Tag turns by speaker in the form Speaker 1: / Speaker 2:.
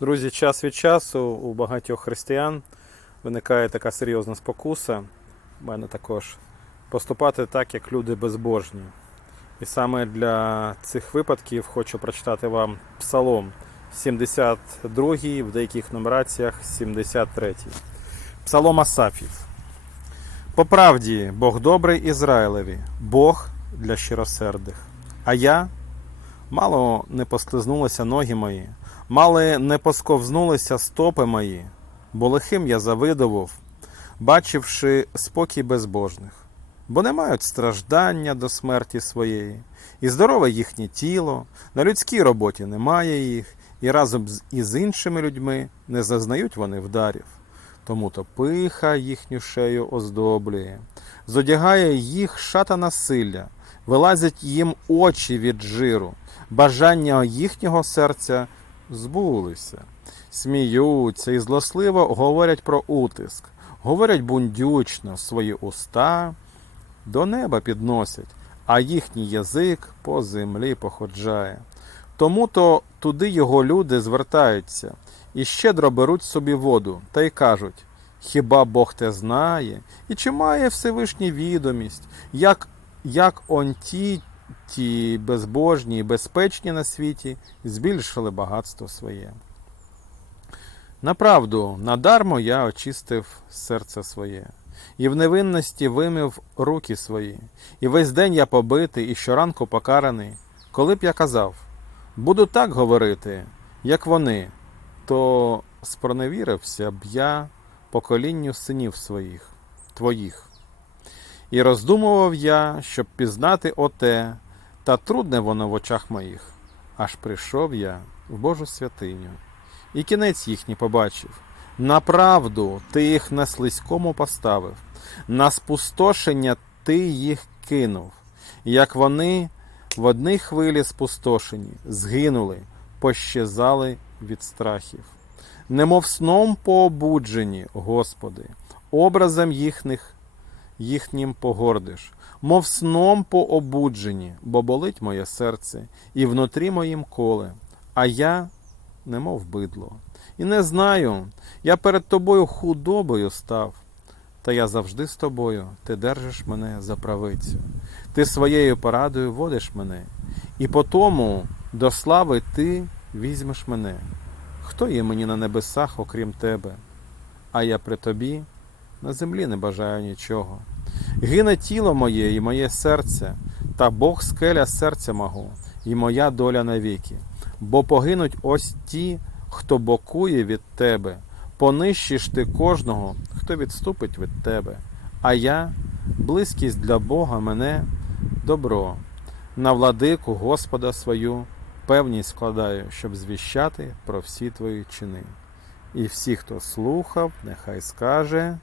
Speaker 1: Друзі, час від часу у багатьох християн виникає така серйозна спокуса, в мене також, поступати так, як люди безбожні. І саме для цих випадків хочу прочитати вам Псалом 72, в деяких нумераціях 73. Псалом Асафів. По правді, Бог добрий Ізраїлеві, Бог для щиросердих. А я мало не послизнулися ноги мої, мало не посковзнулися стопи мої, бо лихим я завидував, бачивши спокій безбожних, бо не мають страждання до смерті своєї, і здорове їхнє тіло, на людській роботі немає їх, і разом із іншими людьми не зазнають вони вдарів. Тому то пиха їхню шею оздоблює, зодягає їх шата насилля, вилазять їм очі від жиру, бажання їхнього серця збулися, сміються і злосливо говорять про утиск, говорять бундючно свої уста до неба підносять, а їхній язик по землі походжає. Тому то туди його люди звертаються і щедро беруть собі воду та й кажуть: Хіба Бог те знає, і чи має Всевишній відомість, як, як он ті, ті безбожні і безпечні на світі збільшили багатство своє. Направду, надармо я очистив серце своє, і в невинності вимив руки свої, і весь день я побитий, і щоранку покараний, коли б я казав, буду так говорити, як вони, то спроневірився б я поколінню синів своїх, твоїх. І роздумував я, щоб пізнати оте, та трудне воно в очах моїх, аж прийшов я в Божу святиню, і кінець їхній побачив. Направду ти їх на слизькому поставив, на спустошення ти їх кинув, як вони в одній хвилі спустошені, згинули, пощезали від страхів. Немов сном пообуджені, Господи, образом їхніх їхнім погордиш, мов сном пообуджені, бо болить моє серце, і внутрі моїм коле, а я немов бидло. І не знаю, я перед тобою худобою став, та я завжди з тобою, ти держиш мене за правицю. Ти своєю порадою водиш мене, і по тому до слави ти візьмеш мене. Хто є мені на небесах, окрім тебе? А я при тобі на землі не бажаю нічого. Гине тіло моє і моє серце, та Бог скеля серця мого, і моя доля навіки. Бо погинуть ось ті, хто бокує від тебе, понищиш ти кожного, хто відступить від тебе. А я, близькість для Бога мене добро, на владику Господа свою певність складаю, щоб звіщати про всі твої чини. І всі, хто слухав, нехай скаже.